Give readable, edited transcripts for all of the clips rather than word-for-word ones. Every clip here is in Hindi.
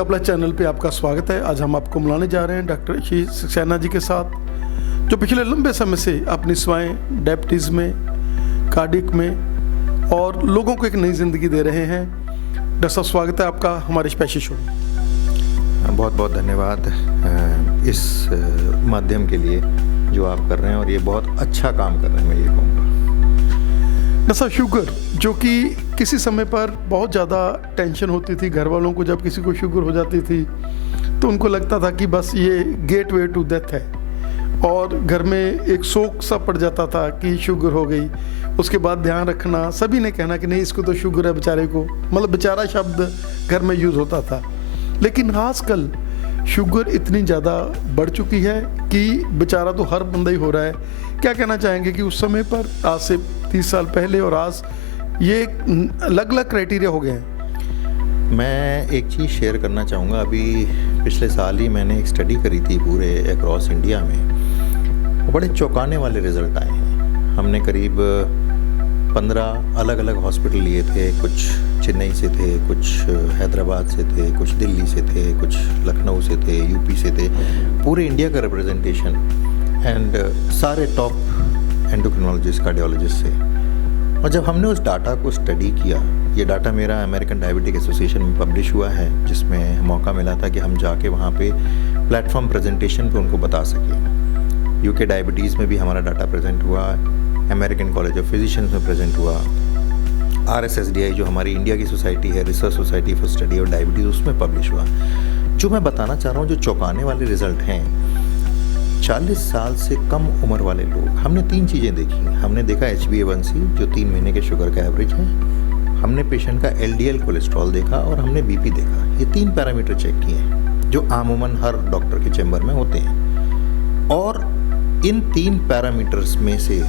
आपला चैनल पे आपका स्वागत है। आज हम आपको मिलाने जा रहे हैं डॉक्टर आशीष सक्सेना जी के साथ, जो पिछले लंबे समय से अपनी सेवाएं डायबिटीज़ में, कार्डियक में और लोगों को एक नई ज़िंदगी दे रहे हैं। डॉक्टर साहब, स्वागत है आपका हमारे स्पेशल शो में। बहुत बहुत धन्यवाद इस माध्यम के लिए जो आप कर रहे हैं, और ये बहुत अच्छा काम कर रहे हैं, मैं ये कहूँगा। डॉक्टर साहब, शुगर जो कि किसी समय पर बहुत ज़्यादा टेंशन होती थी घर वालों को। जब किसी को शुगर हो जाती थी तो उनको लगता था कि बस ये गेट वे टू डेथ है, और घर में एक शोक सा पड़ जाता था कि शुगर हो गई। उसके बाद ध्यान रखना, सभी ने कहना कि नहीं इसको तो शुगर है बेचारे को, मतलब बेचारा शब्द घर में यूज़ होता था। लेकिन आजकल शुगर इतनी ज़्यादा बढ़ चुकी है कि बेचारा तो हर बंदा ही हो रहा है। क्या कहना चाहेंगे कि उस समय पर, आज से 30 साल पहले और आज, ये अलग अलग क्राइटेरिया हो गए हैं? मैं एक चीज़ शेयर करना चाहूँगा। अभी पिछले साल ही मैंने एक स्टडी करी थी पूरे अक्रॉस इंडिया में। बड़े चौंकाने वाले रिज़ल्ट आए हैं। हमने करीब 15 अलग अलग हॉस्पिटल लिए थे। कुछ चेन्नई से थे, कुछ हैदराबाद से थे, कुछ दिल्ली से थे, कुछ लखनऊ से थे, यूपी से थे, पूरे इंडिया का रिप्रेजेंटेशन, एंड सारे टॉप एंडोक्रिनोलॉजिस्ट, कार्डियोलॉजिस्ट से। और जब हमने उस डाटा को स्टडी किया, ये डाटा मेरा अमेरिकन डायबिटिक एसोसिएशन में पब्लिश हुआ है, जिसमें मौका मिला था कि हम जाके वहाँ पे प्लेटफॉर्म प्रेजेंटेशन पे उनको बता सकें। यूके डायबिटीज़ में भी हमारा डाटा प्रेजेंट हुआ, अमेरिकन कॉलेज ऑफ फिजिशियंस में प्रेजेंट हुआ, RSSDI जो हमारी इंडिया की सोसाइटी है, research society for study of diabetes, उसमें पब्लिश हुआ। जो मैं बताना चाह रहा हूँ, जो चौंकाने वाले रिजल्ट हैं, 40 साल से कम उम्र वाले लोग, हमने 3 चीज़ें देखी। हमने देखा HbA1c जो 3 महीने के शुगर का एवरेज है, हमने पेशेंट का LDL कोलेस्ट्रॉल देखा, और हमने BP देखा। ये 3 पैरामीटर चेक किए हैं जो आमूमन हर डॉक्टर के चैम्बर में होते हैं। और इन 3 पैरामीटर्स में से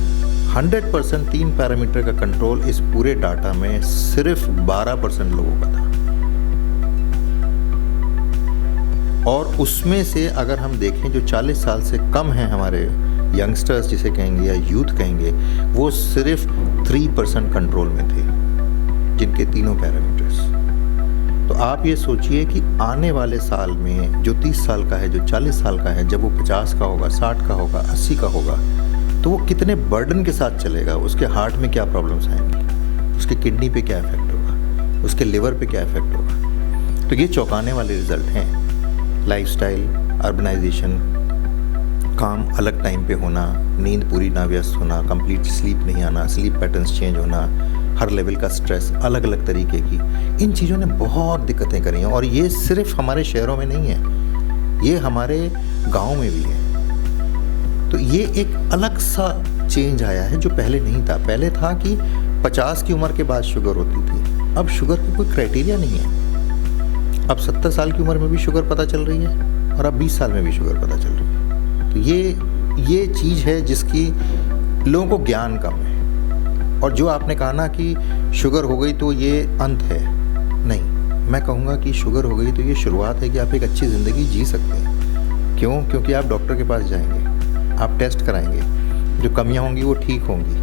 100% 3 पैरामीटर का कंट्रोल इस पूरे डाटा में सिर्फ 12% लोगों का था। और उसमें से अगर हम देखें, जो 40 साल से कम हैं हमारे यंगस्टर्स जिसे कहेंगे या यूथ कहेंगे, वो सिर्फ 3% कंट्रोल में थे, जिनके तीनों पैरामीटर्स। तो आप ये सोचिए कि आने वाले साल में जो 30 साल का है, जो 40 साल का है, जब वो 50 का होगा, 60 का होगा, 80 का होगा, तो वो कितने बर्डन के साथ चलेगा। उसके हार्ट में क्या प्रॉब्लम्स आएंगी, उसके किडनी पे क्या इफेक्ट होगा, उसके लिवर पे क्या इफेक्ट होगा। तो ये चौंकाने वाले रिजल्ट हैं। लाइफस्टाइल, अर्बनाइजेशन, काम अलग टाइम पे होना, नींद पूरी ना व्यस्त होना, कंप्लीट स्लीप नहीं आना, स्लीप पैटर्न्स चेंज होना, हर लेवल का स्ट्रेस अलग अलग तरीके की, इन चीज़ों ने बहुत दिक्कतें करी हैं। और ये सिर्फ हमारे शहरों में नहीं है, ये हमारे गाँव में भी है। तो ये एक अलग सा चेंज आया है जो पहले नहीं था। पहले था कि 50 की उम्र के बाद शुगर होती थी, अब शुगर की कोई क्राइटेरिया नहीं है। अब 70 साल की उम्र में भी शुगर पता चल रही है, और अब 20 साल में भी शुगर पता चल रही है। तो ये चीज़ है जिसकी लोगों को ज्ञान कम है। और जो आपने कहा ना कि शुगर हो गई तो ये अंत है, नहीं, मैं कहूँगा कि शुगर हो गई तो ये शुरुआत है कि आप एक अच्छी ज़िंदगी जी सकते हैं। क्यों? क्योंकि आप डॉक्टर के पास जाएंगे, आप टेस्ट कराएंगे, जो कमियां होंगी वो ठीक होंगी,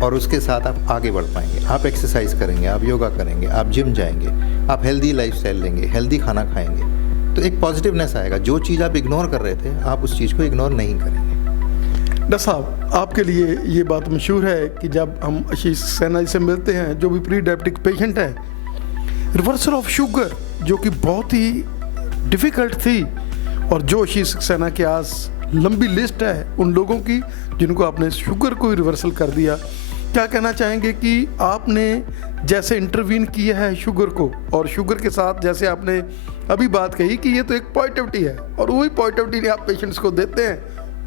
और उसके साथ आप आगे बढ़ पाएंगे। आप एक्सरसाइज करेंगे, आप योगा करेंगे, आप जिम जाएंगे, आप हेल्दी लाइफस्टाइल लेंगे, हेल्दी खाना खाएंगे, तो एक पॉजिटिवनेस आएगा। जो चीज़ आप इग्नोर कर रहे थे, आप उस चीज़ को इग्नोर नहीं करेंगे। डॉक्टर साहब, आपके लिए ये बात मशहूर है कि जब हम आशीष सक्सेना जी से मिलते हैं, जो भी प्री डायबिटिक पेशेंट हैं, रिवर्सल ऑफ शुगर जो कि बहुत ही डिफ़िकल्ट थी, और जो आशीष सक्सेना के आज लंबी लिस्ट है उन लोगों की जिनको आपने शुगर को रिवर्सल कर दिया। क्या कहना चाहेंगे कि आपने जैसे इंटरवीन किया है शुगर को, और शुगर के साथ जैसे आपने अभी बात कही कि ये तो एक पॉजिटिविटी है, और वही पॉजिटिविटी आप पेशेंट्स को देते हैं,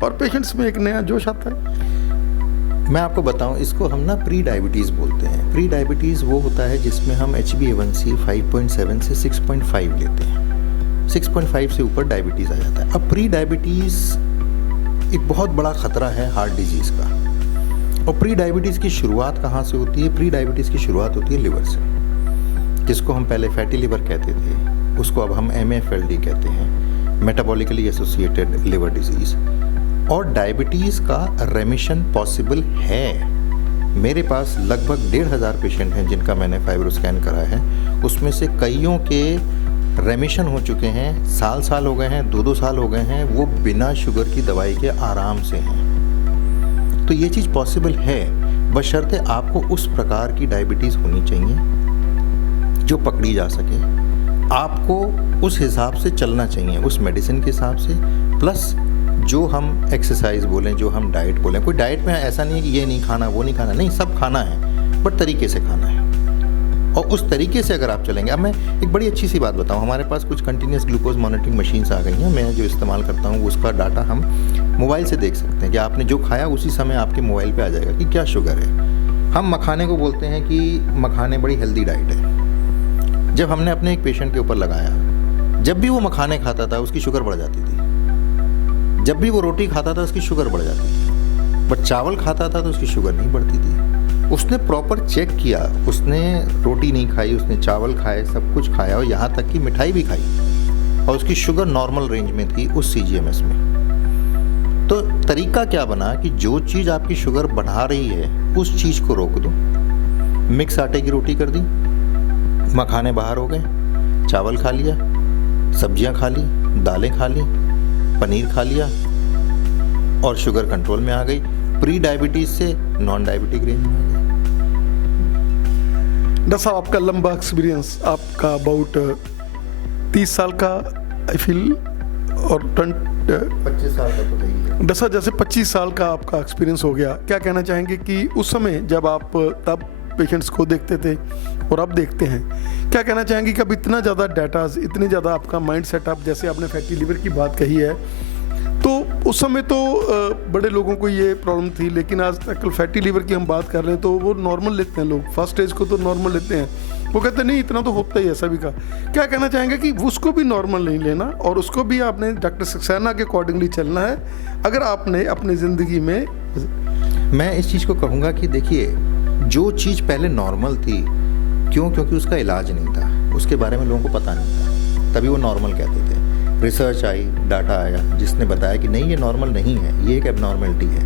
और पेशेंट्स में एक नया जोश आता है। मैं आपको बताऊं, इसको हम ना प्री डायबिटीज़ बोलते हैं। प्री डायबिटीज़ वो होता है जिसमें हम HbA1c 5.7 से 6.5 लेते हैं। 6.5 से ऊपर डायबिटीज़ आ जाता है। अब प्री डायबिटीज़ एक बहुत बड़ा ख़तरा है हार्ट डिजीज़ का। और प्री डायबिटीज़ की शुरुआत कहाँ से होती है? प्री डायबिटीज़ की शुरुआत होती है लिवर से, जिसको हम पहले फैटी लिवर कहते थे, उसको अब हम MFLD कहते हैं, मेटाबॉलिकली एसोसिएटेड लिवर डिजीज़। और डायबिटीज़ का रेमिशन पॉसिबल है। मेरे पास लगभग 1500 पेशेंट हैं जिनका मैंने फाइब्रोस्कैन करा है। उसमें से कईयों के रेमिशन हो चुके हैं, साल हो गए हैं, 2-2 साल हो गए हैं, वो बिना शुगर की दवाई के आराम से हैं। तो ये चीज़ पॉसिबल है, बशर्ते आपको उस प्रकार की डायबिटीज़ होनी चाहिए जो पकड़ी जा सके। आपको उस हिसाब से चलना चाहिए, उस मेडिसिन के हिसाब से, प्लस जो हम एक्सरसाइज बोलें, जो हम डाइट बोलें। कोई डाइट में ऐसा नहीं है कि ये नहीं खाना, वो नहीं खाना, नहीं, सब खाना है, बट तरीके से खाना है। और उस तरीके से अगर आप चलेंगे, अब मैं एक बड़ी अच्छी सी बात बताऊं, हमारे पास कुछ कंटिन्यूस ग्लूकोज मॉनिटरिंग मशीन्स आ गई हैं। मैं जो इस्तेमाल करता हूं उसका डाटा हम मोबाइल से देख सकते हैं कि आपने जो खाया उसी समय आपके मोबाइल पे आ जाएगा कि क्या शुगर है। हम मखाने को बोलते हैं कि मखाने बड़ी हेल्दी डाइट है। जब हमने अपने एक पेशेंट के ऊपर लगाया, जब भी वो मखाने खाता था उसकी शुगर बढ़ जाती थी, जब भी वो रोटी खाता था उसकी शुगर बढ़ जाती थी, बट चावल खाता था तो उसकी शुगर नहीं बढ़ती थी। उसने प्रॉपर चेक किया, उसने रोटी नहीं खाई, उसने चावल खाए, सब कुछ खाया, और यहाँ तक कि मिठाई भी खाई, और उसकी शुगर नॉर्मल रेंज में थी उस CGMS में। तो तरीका क्या बना कि जो चीज़ आपकी शुगर बढ़ा रही है उस चीज़ को रोक दो। मिक्स आटे की रोटी कर दी, मखाने बाहर हो गए, चावल खा लिया, सब्जियां खा ली, दालें खा ली, पनीर खा लिया, और शुगर कंट्रोल में आ गई। प्री डायबिटीज से नॉन डायबिटिक रेंज में आ गई। डॉक्टर साहब, आपका लंबा एक्सपीरियंस, आपका अबाउट 30 साल का आई फील, और 25 साल का तो नहीं है डॉक्टर साहब, जैसे 25 साल का आपका एक्सपीरियंस हो गया, क्या कहना चाहेंगे कि उस समय जब आप तब पेशेंट्स को देखते थे और अब देखते हैं, क्या कहना चाहेंगे कि अब इतना ज़्यादा डाटाज, इतने ज़्यादा आपका माइंड सेटअप, जैसे आपने फैटी लिवर की बात कही है, तो उस समय तो बड़े लोगों को ये प्रॉब्लम थी, लेकिन आज तक फैटी लिवर की हम बात कर रहे हैं तो वो नॉर्मल लेते हैं लोग, फर्स्ट स्टेज को तो नॉर्मल लेते हैं, वो कहते हैं नहीं इतना तो होता ही है सभी का। क्या कहना चाहेंगे कि उसको भी नॉर्मल नहीं लेना, और उसको भी आपने डॉक्टर सक्सेना के अकॉर्डिंगली चलना है, अगर आपने अपनी ज़िंदगी में। मैं इस चीज़ को कहूँगा कि देखिए, जो चीज़ पहले नॉर्मल थी, क्योंकि उसका इलाज नहीं था, उसके बारे में लोगों को पता नहीं था, तभी वो नॉर्मल कहते थे। रिसर्च आई, डाटा आया जिसने बताया कि नहीं, ये नॉर्मल नहीं है, ये एक एबनॉर्मलिटी है।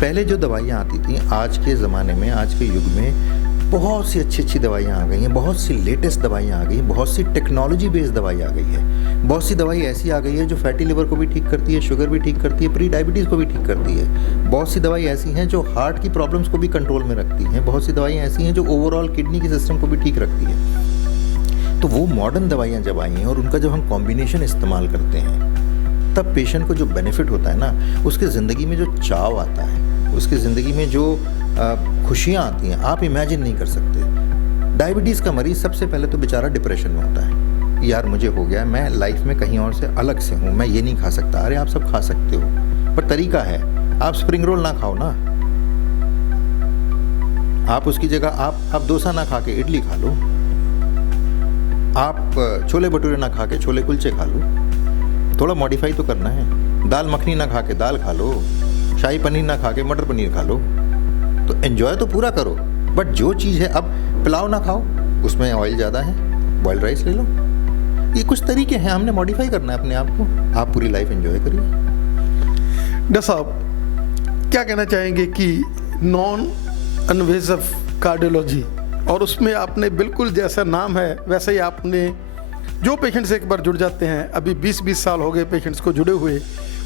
पहले जो दवाइयाँ आती थी, आज के ज़माने में, आज के युग में बहुत सी अच्छी दवाइयाँ आ गई हैं, बहुत सी लेटेस्ट दवाइयाँ आ गई हैं, बहुत सी टेक्नोलॉजी बेस्ड दवाई आ गई है, बहुत सी दवाई ऐसी आ गई है जो फैटी लिवर को भी ठीक करती है, शुगर भी ठीक करती है, प्री डायबिटीज़ को भी ठीक करती है। बहुत सी दवाई ऐसी हैं जो हार्ट की प्रॉब्लम्स को भी कंट्रोल में रखती हैं, बहुत सी दवाइयाँ ऐसी हैं जो ओवरऑल किडनी के सिस्टम को भी ठीक रखती है। तो वो मॉडर्न दवाइयाँ जब आई हैं और उनका जब हम कॉम्बिनेशन इस्तेमाल करते हैं, तब पेशेंट को जो बेनिफिट होता है ना, उसके ज़िंदगी में जो चाव आता है, उसकी ज़िंदगी में जो खुशियाँ आती हैं, आप इमेजिन नहीं कर सकते। डायबिटीज़ का मरीज़ सबसे पहले तो बेचारा डिप्रेशन में होता है, यार मुझे हो गया, मैं लाइफ में कहीं और से अलग से हूँ, मैं ये नहीं खा सकता। अरे आप सब खा सकते हो, पर तरीका है, आप स्प्रिंग रोल ना खाओ ना, आप उसकी जगह आप डोसा ना खा के इडली खा लो, आप छोले भटूरे ना खा के छोले कुलचे खा लो, थोड़ा मॉडिफाई तो करना है। दाल मखनी ना खा के दाल खा लो, शाही पनीर ना खा के मटर पनीर खा लो, तो एंजॉय तो पूरा करो। बट जो चीज़ है, अब पुलाव ना खाओ, उसमें ऑयल ज़्यादा है, बॉइल्ड राइस ले लो। ये कुछ तरीके हैं, हमने मॉडिफाई करना है अपने आप को, आप पूरी लाइफ एंजॉय करिए। डॉक्टर साहब, क्या कहना चाहेंगे कि नॉन इन्वेसिव कार्डियोलॉजी, और उसमें आपने बिल्कुल जैसा नाम है वैसे ही आपने, जो पेशेंट्स एक बार जुड़ जाते हैं, अभी 20-20 साल हो गए पेशेंट्स को जुड़े हुए,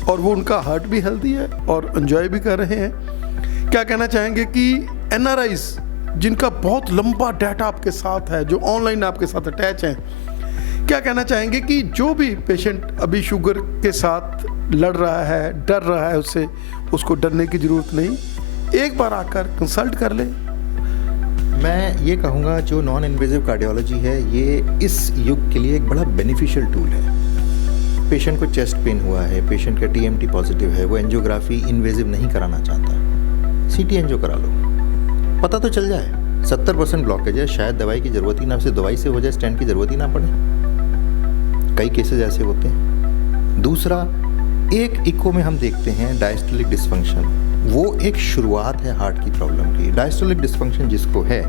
और वो उनका हार्ट भी हेल्दी है और एंजॉय भी कर रहे हैं। क्या कहना चाहेंगे कि NRIs जिनका बहुत लंबा डाटा आपके साथ है, जो ऑनलाइन आपके साथ अटैच हैं, क्या कहना चाहेंगे कि जो भी पेशेंट अभी शुगर के साथ लड़ रहा है, डर रहा है, उससे उसको डरने की ज़रूरत नहीं, एक बार आकर कंसल्ट कर ले? मैं ये कहूँगा, जो नॉन इन्वेसिव कार्डियोलॉजी है, ये इस युग के लिए एक बड़ा बेनिफिशियल टूल है। पेशेंट को चेस्ट पेन हुआ है, पेशेंट का TMT पॉजिटिव है, वो एंजियोग्राफी इन्वेसिव नहीं कराना चाहता, CT एंजियो करा लो, पता तो चल जाए 70% ब्लॉकेज है, शायद दवाई की ज़रूरत ही ना, उससे दवाई से हो जाए, स्टेंट की ज़रूरत ही ना पड़े। कई केसेस ऐसे होते हैं। दूसरा, एक इको में हम देखते हैं डायस्टोलिक डिस्फंक्शन, वो एक शुरुआत है हार्ट की प्रॉब्लम की। डायस्टोलिक डिस्फंक्शन जिसको है,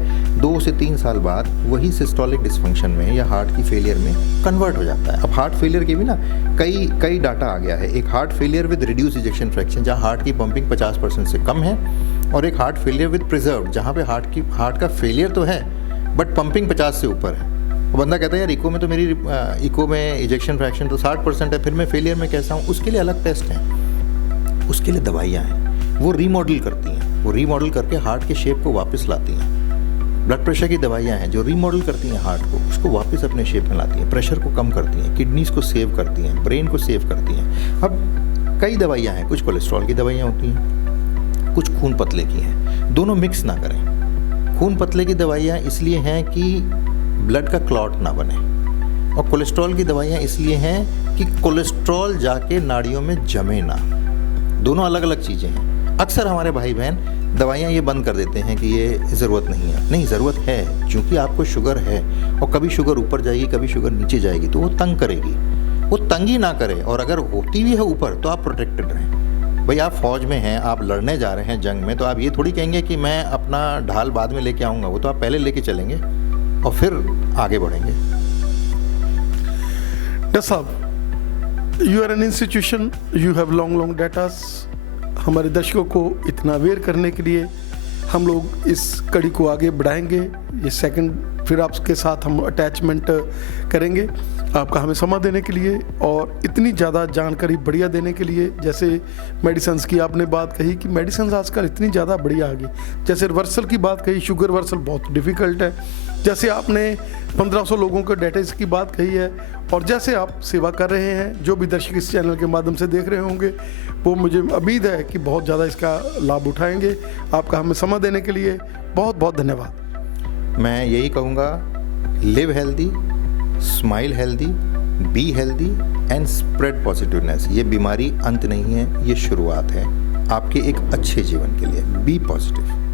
2 से 3 साल बाद वही सिस्टोलिक डिस्फंक्शन में या हार्ट की फेलियर में कन्वर्ट हो जाता है। अब हार्ट फेलियर के भी ना कई डाटा आ गया है। एक heart failure with reduce ejection fraction, जहाँ हार्ट की पंपिंग 50% से कम है, और एक हार्ट फेलियर विद प्रिजर्व, जहाँ पे हार्ट का फेलियर तो है बट पंपिंग 50 से ऊपर है। वो बंदा कहता है यार इको में तो मेरी इको में इजेक्शन फ्रैक्शन तो 60% है, फिर मैं फेलियर में कैसा हूँ? उसके लिए अलग टेस्ट हैं, उसके लिए दवाइयाँ हैं, वो रीमॉडल करती हैं, वो रीमॉडल करके हार्ट के शेप को वापस लाती हैं। ब्लड प्रेशर की दवाइयाँ हैं जो रीमॉडल करती हैं हार्ट को, उसको वापस अपने शेप में लाती हैं, प्रेशर को कम करती हैं, किडनीज को सेव करती हैं, ब्रेन को सेव करती हैं। अब कई दवाइयाँ हैं, कुछ कोलेस्ट्रॉल की दवाइयाँ होती हैं, कुछ खून पतले की हैं, दोनों मिक्स ना करें। खून पतले की दवाइयाँ इसलिए हैं कि ब्लड का क्लॉट ना बने, और कोलेस्ट्रॉल की दवाइयाँ इसलिए हैं कि कोलेस्ट्रॉल जाके नाड़ियों में जमे ना। दोनों अलग अलग चीज़ें हैं। अक्सर हमारे भाई बहन दवाइयाँ ये बंद कर देते हैं कि ये ज़रूरत नहीं है। नहीं, ज़रूरत है, क्योंकि आपको शुगर है, और कभी शुगर ऊपर जाएगी, कभी शुगर नीचे जाएगी, तो वो तंग करेगी। वो तंग ही ना करे, और अगर होती भी है ऊपर तो आप प्रोटेक्टेड रहें। भाई आप फौज में हैं, आप लड़ने जा रहे हैं जंग में, तो आप ये थोड़ी कहेंगे कि मैं अपना ढाल बाद में लेके आऊँगा। वो तो आप पहले लेके चलेंगे और फिर आगे बढ़ेंगे। डॉक्टर साहब, you are an institution, you have long datas. हमारे दर्शकों को इतना अवेयर करने के लिए हम लोग इस कड़ी को आगे बढ़ाएंगे। ये सेकंड फिर आपके साथ हम अटैचमेंट करेंगे, आपका हमें समय देने के लिए और इतनी ज़्यादा जानकारी बढ़िया देने के लिए। जैसे मेडिसिन्स की आपने बात कही कि मेडिसिन्स आजकल इतनी ज़्यादा बढ़िया आ गई, जैसे रिवर्सल की बात कही, शुगर रिवर्सल बहुत डिफ़िकल्ट है, जैसे आपने 1500 लोगों के डेटा की बात कही है, और जैसे आप सेवा कर रहे हैं, जो भी दर्शक इस चैनल के माध्यम से देख रहे होंगे, वो मुझे उम्मीद है कि बहुत ज़्यादा इसका लाभ उठाएंगे। आपका हमें समय देने के लिए बहुत बहुत धन्यवाद। मैं यही कहूँगा, live healthy, smile healthy, be healthy and spread positiveness. ये बीमारी अंत नहीं है, ये शुरुआत है आपके एक अच्छे जीवन के लिए। Be positive.